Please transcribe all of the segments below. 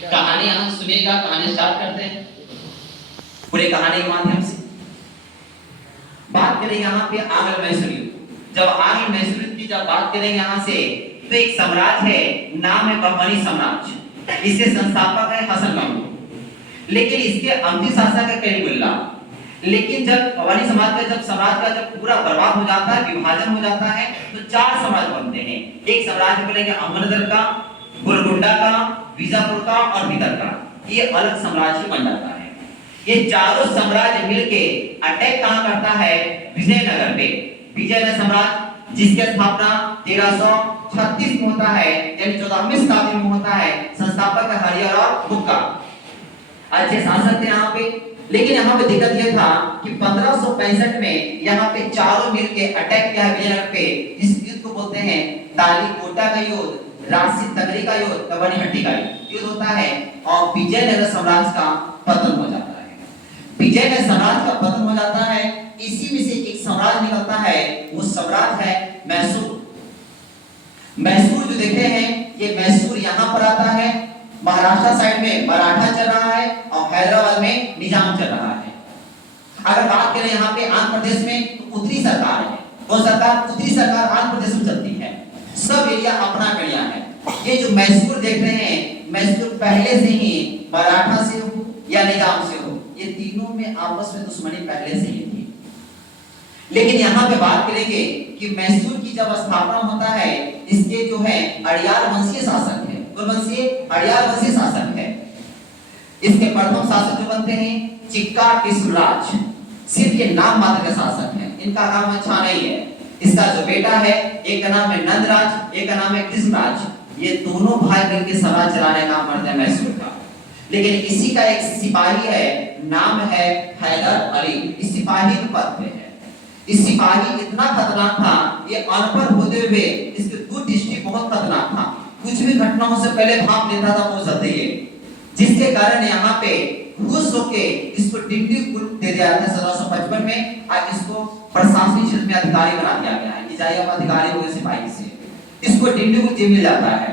कहानी यहाँ सुनिएगा। कहानी स्टार्ट करते हैं पूरे कहानी के माध्यम से। बात करें यहाँ पे आंग्ल मैसूर युद्ध। जब आंग्ल मैसूर युद्ध की जब बात करेंगे यहाँ से, तो एक साम्राज्य है, नाम है बहमनी साम्राज्य। इसके संस्थापक है हसन महमूद, लेकिन इसके अंतिम शासक है कलीमुल्लाह। लेकिन जब बहमनी समाज का जब साम्राज्य का जब पूरा बर्बाद हो जाता है, विभाजन हो जाता है, तो चार साम्राज्य बनते हैं। एक साम्राज्य बोलेंगे अहमदनगर का, गोलकुंडा का, बीजापुर का और बिदर का। ये अलग साम्राज्य बन जाता है। ये चारों साम्राज्य मिलके अटैक कहां करता है? विजयनगर पे। विजयनगर साम्राज्य जिसकी स्थापना 1336 में होता है, यानी 14वीं शताब्दी में होता है। संस्थापक है हरिहरराव बुक्का, अच्छे शासक थे यहाँ पे। लेकिन यहाँ पे दिक्कत ये था कि 1565 में यहाँ पे चारों मिलके अटैक किया है विजयनगर पे। इस युद्ध को बोलते हैं तालीकोटा का युद्ध, राशि तगरी का युद्ध, कबनीहट्टी का युद्ध होता है, और विजयनगर साम्राज्य का पतन हो जाता है। विजयनगर साम्राज्य का पतन हो जाता है। इसी में से एक साम्राज्य निकलता है, वो साम्राज्य है मैसूर। मैसूर जो देखे हैं, ये मैसूर यहाँ पर आता है। महाराष्ट्र साइड में मराठा चल रहा है और हैदराबाद में निजाम चल रहा है। अगर बात करें यहाँ पे आंध्र प्रदेश में, तो उत्तरी सरकार है। वो सरकार उत्तरी सरकार आंध्र प्रदेश में चलती है। सब एरिया अपना एरिया है। ये जो मैसूर देख रहे हैं, मैसूर पहले से ही मराठा से हो या निजाम से हो, ये तीनों में आपस में दुश्मनी पहले से ही थी। लेकिन यहाँ पे बात करेंगे कि मैसूर की जब स्थापना होता है, इसके जो है अड़ियाल वंशीय शासक है, अड़ियाल वंशीय शासक है। इसके प्रथम शासक जो बनते हैं चिक्का कृष्णराज, सिर्फ ये नाम मात्र का शासक है, इनका नाम अच्छा नहीं है। इसका जो बेटा है, एक का नाम है नंदराज, एक का नाम है कृष्णराज। ये दोनों भाई मिलकर समाज चलाने का काम करते हैं मैसूर का। लेकिन इसी का एक सिपाही है, नाम है हैदर अली। इस सिपाही के पद पे है। इस सिपाही इतना खतरनाक था, ये अनपढ़ होते हुए इसकी दूरदृष्टि बहुत खतरनाक था। कुछ भी घटनाओं से पहले भाप लेता था वो सत्य, जिसके कारण यहाँ पे खुश होके इसको डिप्टी कुल दे दिया था 1755 में। और इसको प्रशासनिक क्षेत्र में अधिकारी बना दिया गया है। निजायब अधिकारी हो गए सिपाही से, इसको डिप्टी कुल मिल जाता है।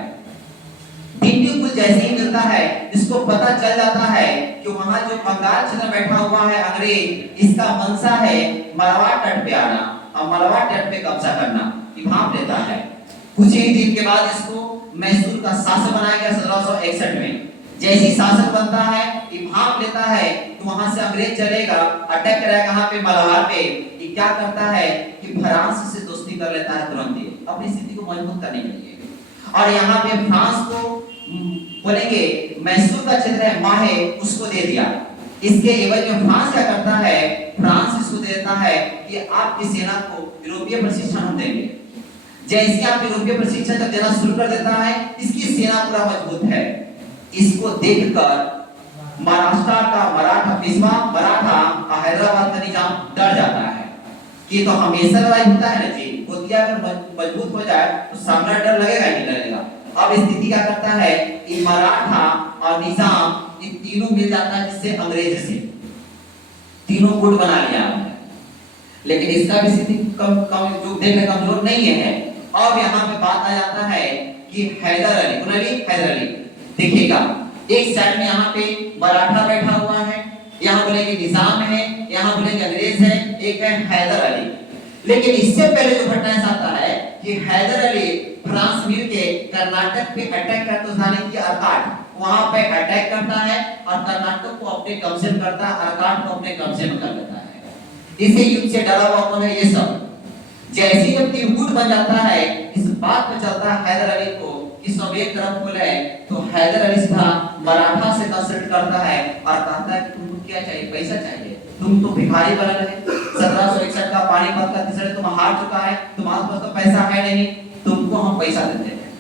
डिप्टी कुल जैसे ही मिलता है, इसको पता चल जाता है कि वहां जो बंगाल क्षेत्र बैठा हुआ है अंग्रेज, इसका मंशा है मारवाड़ तट पे आना और मारवाड़ तट पे कब्जा करना। ये भाप लेता है। कुछ ही दिन के बाद इसको मैसूर का शासक बनाया गया 1761 में। जैसी शासक बनता है, ये भाप लेता है, तो वहां से अंग्रेज चलेगा, अटैक करेगा कहां पे? मलाबार पे। ये क्या करता है कि फ्रांस से दोस्ती कर लेता है तुरंत ही, अपनी स्थिति को मजबूत करने के लिए। और यहाँ पे फ्रांस को बोलेंगे मैसूर का क्षेत्र है माहे, उसको दे दिया। इसके एवज में फ्रांस क्या करता है? फ्रांस इसको देता है कि आपकी सेना को यूरोपीय प्रशिक्षण हम देंगे। जैसे आप यूरोपीय प्रशिक्षण जब देना शुरू कर देता है, इसकी सेना पूरा मजबूत है। इसको देखकर महाराष्ट्र का मराठा पेशवा, मराठा और हैदराबाद का निजाम डर जाता है कि तो हमेशा लड़ाई होता है ना जी, गोतिया अगर मजबूत हो जाए तो सामने डर लगेगा ही लगेगा। अब स्थिति क्या करता है, ये मराठा और निजाम ये तीनों मिल जाता है, जिससे अंग्रेज से तीनों गुट बना लिया है। लेकिन इसका भी स्थिति कम जो देखने कमजोर नहीं है। अब यहाँ पे बात आ जाता है कि हैदर अली देखिएगा, एक साइड में यहाँ पे मराठा बैठा हुआ है, यहाँ बोलेंगे निजाम है, यहाँ बोलेंगे अंग्रेज है, एक है हैदर अली। लेकिन इससे पहले जो घटना आता है कि हैदर अली फ्रांस मिलके कर्नाटक पे अटैक करता है, अर्काट वहां पे अटैक करता है और कर्नाटक को अपने कब्जे में करता है, अर्काट को अपने कब्जे में कर लेता है। इसी युद्ध से डरा हुआ कौन है? ये सब। जैसे जब त्रिपुट बन जाता है, इस बात पे चलता है हैदर अली को कि सब एक तरफ हो रहे, तो हैदर अली सीधा मराठा से कंसल्ट करता है और कहता है कि तुमको क्या चाहिए? पैसा चाहिए। तुम तो भिखारी बन रहे, 1761 का पानीपत का तीसरे तुम हार चुका है, तुम्हारे पास तो पैसा है नहीं, तुमको हम पैसा देते हैं।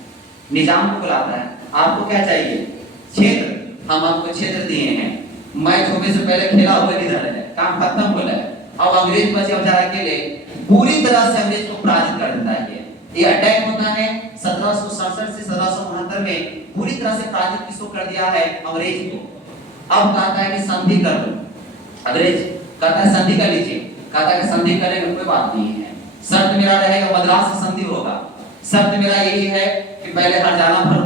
निजाम को बुलाता है, आपको क्या चाहिए? क्षेत्र। हम आपको क्षेत्र दिए हैं, मैच होने से पहले खेला हुआ किधर है, काम खत्म हो रहा है। अब अंग्रेज बचे बेचारा अकेले, पूरी तरह से अंग्रेज को पराजित कर देता है। ये अटैक होता है 1767 से 1769 में, पूरी तरह से पराजित किसको कर दिया है? अंग्रेज को। अब कहता है कि संधि कर दो। अंग्रेज कहता है संधि कर लीजिए। कहता है कि संधि करेंगे, कोई बात नहीं है, शर्त मेरा रहेगा मद्रास से संधि होगा। शर्त मेरा यही है कि पहले हरजाना भरो।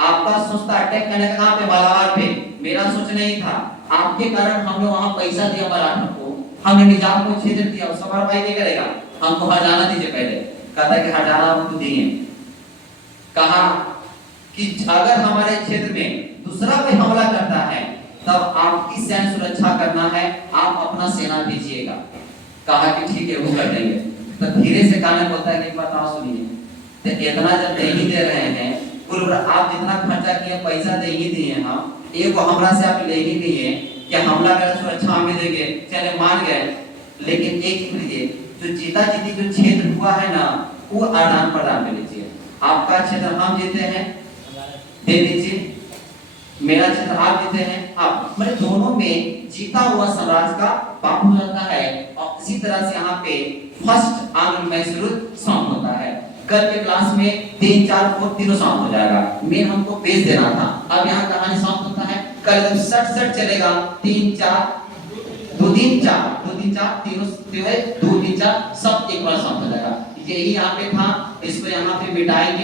आपका सोचता अटैक करने का कहां पे, मालाबार पे। मेरा सोच नहीं था, आपके कारण हमने वहां पैसा दिया मराठा को, हमने निजाम को क्षेत्र दिया, उसका भरपाई क्या करेगा, हमको हटाना दीजिए पहले। कहता है कि हटाना हमको दिए। कहा कि अगर हमारे क्षेत्र में दूसरा कोई हमला करता है तब आपकी सैन्य सुरक्षा करना है, आप अपना सेना भेजिएगा। कहा कि ठीक है वो कर देंगे। तो धीरे से कहने बोलता है कि बताओ सुनिए, तो इतना जब दे ही दे रहे हैं, कुल आप जितना खर्चा किए पैसा दे ही दिए, हम एक हमरा से आप ले ही लिए कि हमला कर सुरक्षा हमें देंगे, चले मान गए। लेकिन एक चीज लीजिए, जो जीता जीती जो क्षेत्र हुआ है ना, वो आदान प्रदान कर लीजिए। आपका क्षेत्र हम जीते हैं, दे दीजिए, मेरा क्षेत्र आप जीते हैं आप, मतलब दोनों में जीता हुआ साम्राज्य का बाप हो जाता है। और इसी तरह से यहाँ पे फर्स्ट आंग्ल मैसूर समाप्त होता है। कल के क्लास में 3 4 4 तीनों समाप्त हो जाएगा, मेन हमको पेज देना था। अब यहाँ कहानी समाप्त होता है, कल जब 60 चलेगा 3 4 2 3 4 2 3 4 तीनों 2 3 4 सब एक बार समाप्त हो जाएगा। यही यहाँ पे था, इसको यहाँ पे मिटाएंगे।